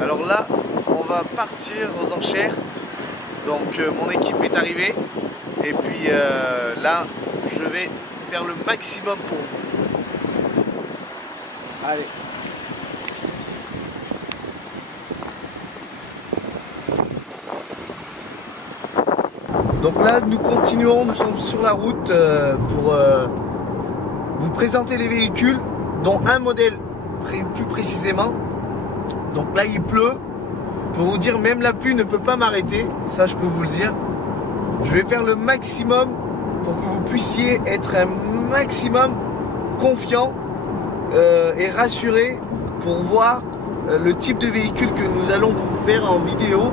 Alors là, on va partir aux enchères. Donc mon équipe est arrivée. Et puis là, je vais faire le maximum pour vous. Allez. Donc là, nous continuons, nous sommes sur la route pour vous présenter les véhicules, dont un modèle plus précisément. Donc là, il pleut. Pour vous dire, même la pluie ne peut pas m'arrêter, ça je peux vous le dire. Je vais faire le maximum pour que vous puissiez être un maximum confiant et rassuré pour voir le type de véhicule que nous allons vous faire en vidéo.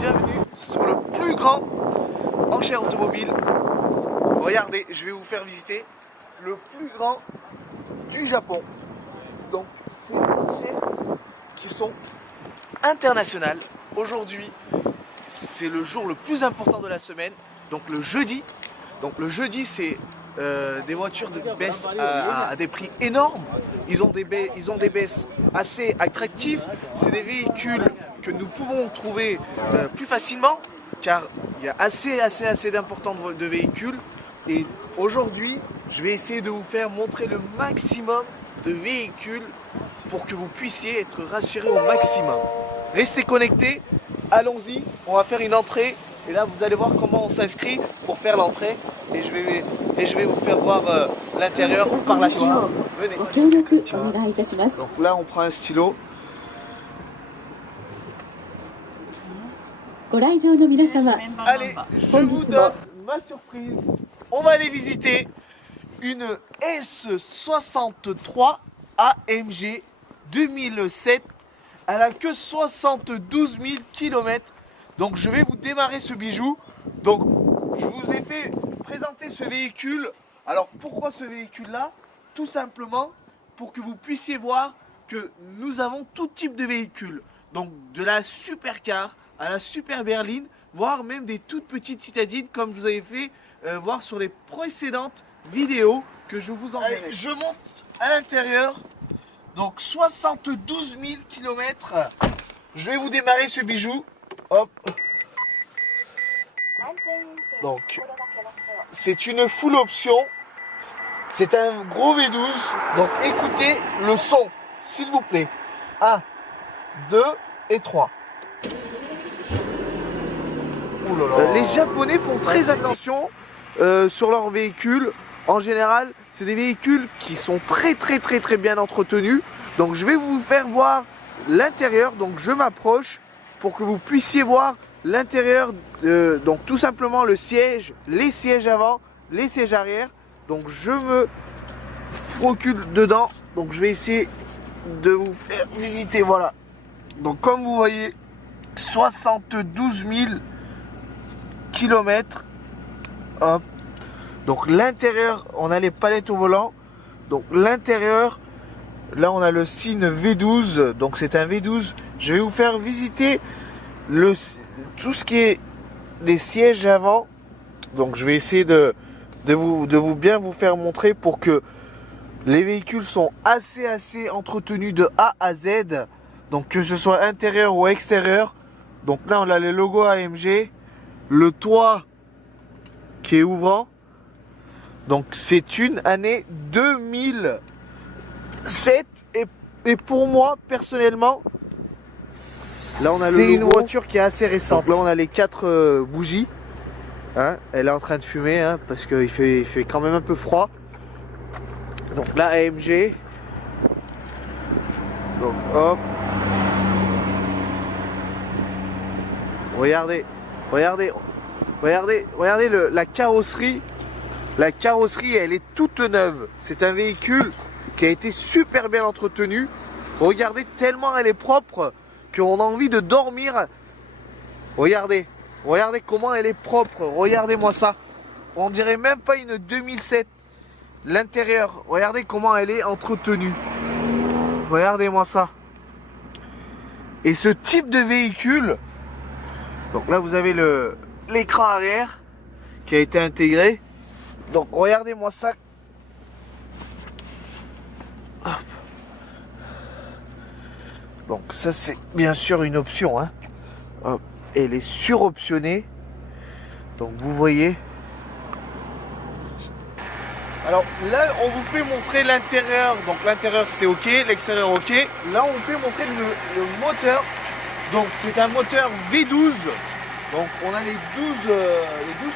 Bienvenue sur le plus grand enchère automobile. Regardez, je vais vous faire visiter le plus grand du Japon. Donc, c'est des enchères qui sont internationales. Aujourd'hui, c'est le jour le plus important de la semaine, donc le jeudi. Donc, le jeudi, c'est des voitures de baisse à des prix énormes. Ils ont des baisses assez attractives. C'est des véhicules que nous pouvons trouver plus facilement, car il y a assez d'importants de véhicules. Et aujourd'hui, je vais essayer de vous faire montrer le maximum de véhicules pour que vous puissiez être rassurés au maximum. Restez connectés, allons-y, on va faire une entrée. Et là, vous allez voir comment on s'inscrit pour faire l'entrée. Et je vais vous faire voir l'intérieur par la suite. Venez. Donc là, on prend un stylo. Allez, je vous donne ma surprise. On va aller visiter une S63 AMG 2007. Elle a que 72 000 km. Donc je vais vous démarrer ce bijou. Donc je vous ai fait présenter ce véhicule. Alors pourquoi ce véhicule là? Tout simplement pour que vous puissiez voir que nous avons tout type de véhicules. Donc de la supercar à la super berline, voire même des toutes petites citadines comme je vous avais fait voir sur les précédentes vidéos que je vous enverrai. Allez, je monte à l'intérieur. Donc 72 000 km. Je vais vous démarrer ce bijou. Hop. Donc c'est une full option. C'est un gros V12. Donc écoutez le son, s'il vous plaît. 1, 2 et 3. Les Japonais font très attention sur leurs véhicules. En général, c'est des véhicules qui sont très bien entretenus. Donc je vais vous faire voir l'intérieur. Donc je m'approche pour que vous puissiez voir l'intérieur. Donc tout simplement le siège, les sièges avant, les sièges arrière. Donc je me recule dedans. Donc je vais essayer de vous faire visiter. Voilà. Donc comme vous voyez, 72 000 km. Hop. Donc l'intérieur, on a les palettes au volant. Donc l'intérieur, là on a le signe V12. Donc c'est un V12. Je vais vous faire visiter tout ce qui est les sièges avant. Donc je vais essayer de bien vous faire montrer pour que les véhicules sont assez entretenus de A à Z. Donc que ce soit intérieur ou extérieur. Donc là on a le logo AMG. Le toit qui est ouvrant. Donc c'est une année 2007 et pour moi personnellement, là on a c'est une voiture qui est assez récente. Donc là on a les 4 bougies. Hein, elle est en train de fumer hein, parce qu'il fait quand même un peu froid. Donc là AMG. Donc hop. Regardez la carrosserie. La carrosserie, elle est toute neuve. C'est un véhicule qui a été super bien entretenu. Regardez, tellement elle est propre qu'on a envie de dormir. Regardez comment elle est propre. Regardez-moi ça. On dirait même pas une 2007. L'intérieur, regardez comment elle est entretenue. Regardez-moi ça. Et ce type de véhicule, donc là vous avez l'écran arrière qui a été intégré. Donc regardez-moi ça. Hop. Donc ça c'est bien sûr une option, hein. Hop. Elle est suroptionnée. Donc vous voyez. Alors là on vous fait montrer l'intérieur. Donc l'intérieur c'était ok, l'extérieur ok. Là on vous fait montrer le moteur. Donc c'est un moteur V12. Donc on a les 12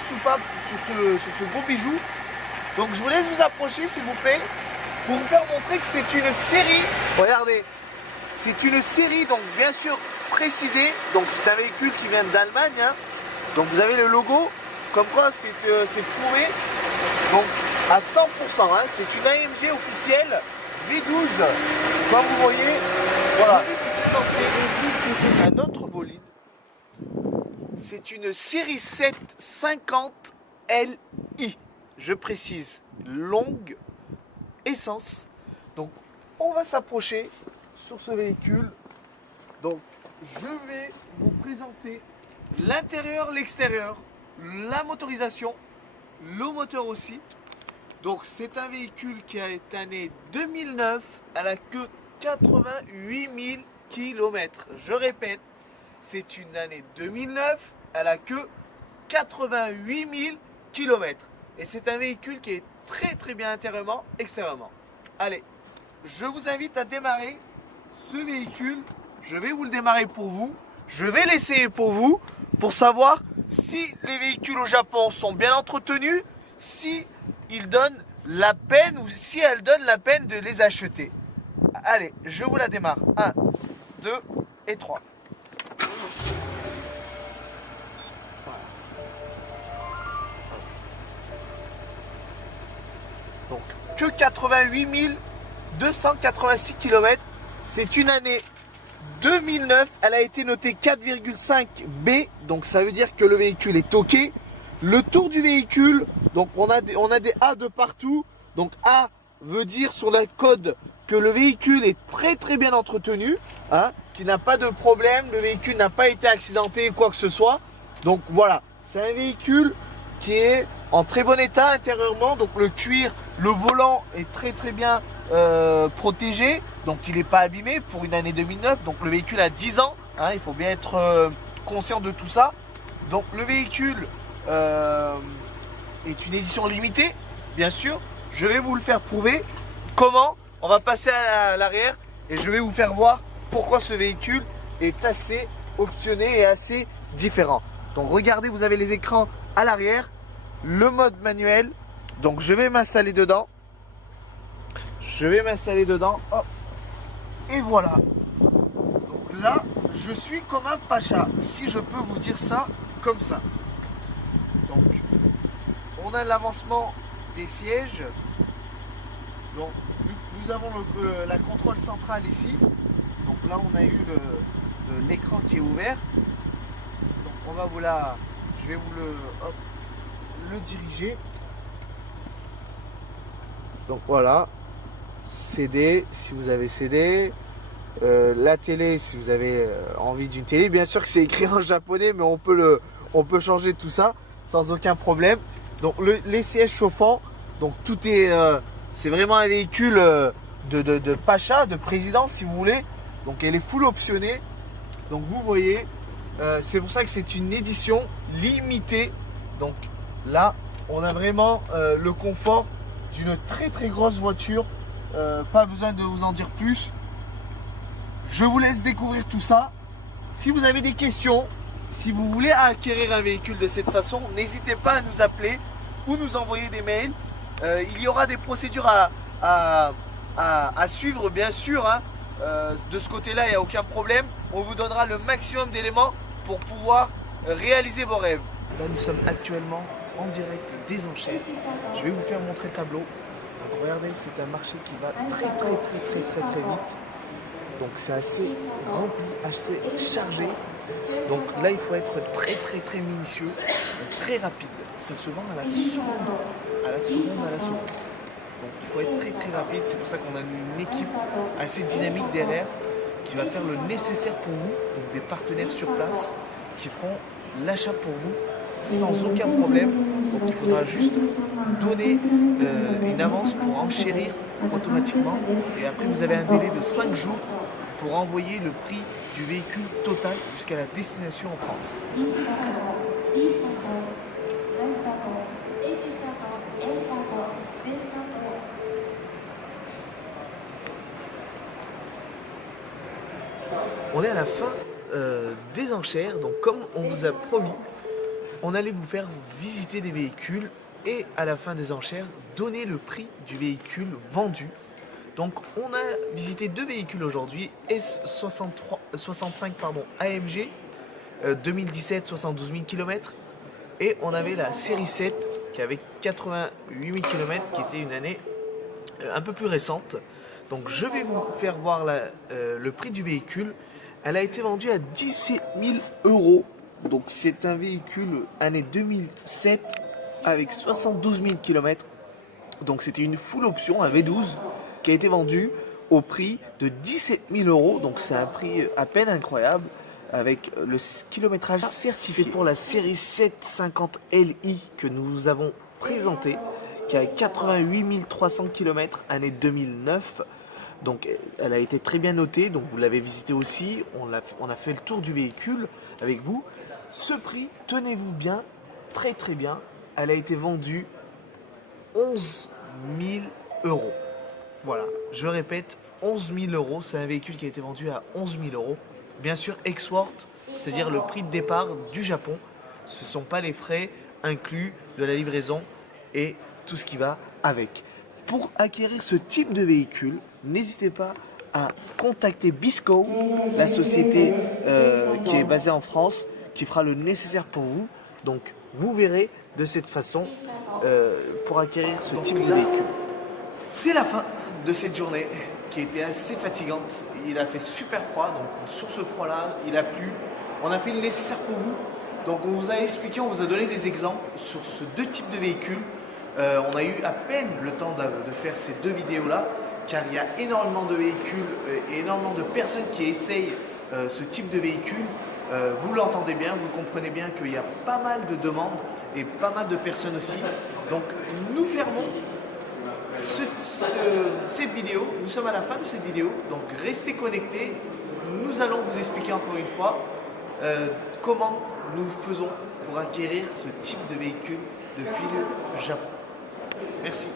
soupapes sur ce gros bijou. Donc je vous laisse vous approcher s'il vous plaît pour vous faire montrer que c'est une série. Regardez, c'est une série donc bien sûr précisée. Donc c'est un véhicule qui vient d'Allemagne, hein. Donc vous avez le logo, comme quoi c'est prouvé. Donc à 100%, hein. C'est une AMG officielle V12. Comme vous voyez, voilà. Je vais vous présenter un autre bolide. C'est une série 750 Li. Je précise, longue essence. Donc on va s'approcher sur ce véhicule. Donc je vais vous présenter l'intérieur, l'extérieur, la motorisation, le moteur aussi. Donc c'est un véhicule qui a été né 2009, elle a que 88 000 km. Je répète, c'est une année 2009, elle a que 88 000 km. Et c'est un véhicule qui est très très bien intérieurement, extérieurement. Allez, je vous invite à démarrer ce véhicule. Je vais vous le démarrer pour vous. Je vais l'essayer pour vous, pour savoir si les véhicules au Japon sont bien entretenus, si ils donnent la peine ou si elles donnent la peine de les acheter. Allez, je vous la démarre. 1, 2 et 3. Donc, que 88 286 km. C'est une année 2009. Elle a été notée 4,5 B. Donc, ça veut dire que le véhicule est OK. Le tour du véhicule, donc on a des A de partout. Donc, A veut dire sur la code que le véhicule est très très bien entretenu, hein, qu'il n'a pas de problème. Le véhicule n'a pas été accidenté ou quoi que ce soit. Donc, voilà. C'est un véhicule qui est en très bon état intérieurement. Donc, le cuir, le volant est très très bien protégé. Donc, il n'est pas abîmé pour une année 2009. Donc, le véhicule a 10 ans. Hein, il faut bien être conscient de tout ça. Donc, le véhicule est une édition limitée, bien sûr. Je vais vous le faire prouver. Comment? On va passer à l'arrière et je vais vous faire voir pourquoi ce véhicule est assez optionné et assez différent. Donc, regardez, vous avez les écrans à l'arrière, le mode manuel. Donc, je vais m'installer dedans. Hop. Et voilà. Donc là, je suis comme un pacha, si je peux vous dire ça comme ça. Donc, on a l'avancement des sièges. Donc, nous avons la contrôle centrale ici. Donc là, on a eu l'écran qui est ouvert. Donc, on va je vais vous le diriger. Donc voilà. CD, si vous avez CD. La télé, si vous avez envie d'une télé. Bien sûr que c'est écrit en japonais, mais on peut changer tout ça sans aucun problème. Donc les sièges chauffants, donc tout est, c'est vraiment un véhicule de pacha, de président si vous voulez. Donc elle est full optionnée. Donc vous voyez, c'est pour ça que c'est une édition limitée. Donc là, on a vraiment le confort d'une très très grosse voiture. Pas besoin de vous en dire plus. Je vous laisse découvrir tout ça. Si vous avez des questions, si vous voulez acquérir un véhicule de cette façon, n'hésitez pas à nous appeler ou nous envoyer des mails. Il y aura des procédures à suivre, bien sûr. Hein. De ce côté-là, il n'y a aucun problème. On vous donnera le maximum d'éléments pour pouvoir réaliser vos rêves. Là, nous sommes actuellement en direct des enchères. Je vais vous faire montrer le tableau. Donc, regardez, c'est un marché qui va très vite. Donc c'est assez rempli, assez chargé. Donc là il faut être très minutieux, très rapide. Ça se vend à la seconde. Donc il faut être très rapide. C'est pour ça qu'on a une équipe assez dynamique derrière qui va faire le nécessaire pour vous. Donc des partenaires sur place qui feront l'achat pour vous sans aucun problème. Donc il faudra juste donner une avance pour enchérir automatiquement. Et après vous avez un délai de 5 jours pour envoyer le prix du véhicule total jusqu'à la destination en France. On est à la fin des enchères, donc comme on vous a promis, on allait vous faire visiter des véhicules et à la fin des enchères, donner le prix du véhicule vendu. Donc on a visité 2 véhicules aujourd'hui, S65 AMG 2017 72 000 km et on avait la série 7 qui avait 88 000 km qui était une année un peu plus récente. Donc je vais vous faire voir le prix du véhicule. Elle a été vendue à 17 000 €. Donc c'est un véhicule année 2007 avec 72 000 km. Donc c'était une full option, un V12 qui a été vendu au prix de 17 000 €. Donc c'est un prix à peine incroyable avec le kilométrage certifié. C'est pour la série 750 Li que nous avons présenté, qui a 88 300 km année 2009. Donc elle a été très bien notée, donc vous l'avez visité aussi, on a fait le tour du véhicule avec vous. Ce prix, tenez-vous bien, très très bien, elle a été vendue 11 000 €. Voilà, je répète, 11 000 €, c'est un véhicule qui a été vendu à 11 000 €. Bien sûr, ex-worth, c'est-à-dire le prix de départ du Japon. Ce ne sont pas les frais inclus de la livraison et tout ce qui va avec. Pour acquérir ce type de véhicule, n'hésitez pas à contacter Bisco, la société qui est basée en France, qui fera le nécessaire pour vous. Donc, vous verrez de cette façon pour acquérir ce type de véhicule. C'est la fin de cette journée qui était assez fatigante. Il a fait super froid, donc sur ce froid-là, il a plu. On a fait le nécessaire pour vous. Donc, on vous a expliqué, on vous a donné des exemples sur ce 2 types de véhicules. On a eu à peine le temps de faire ces 2 vidéos-là, car il y a énormément de véhicules et énormément de personnes qui essayent ce type de véhicule. Vous l'entendez bien, vous comprenez bien qu'il y a pas mal de demandes et pas mal de personnes aussi. Donc nous fermons cette vidéo, nous sommes à la fin de cette vidéo, donc restez connectés. Nous allons vous expliquer encore une fois comment nous faisons pour acquérir ce type de véhicule depuis le Japon. Merci.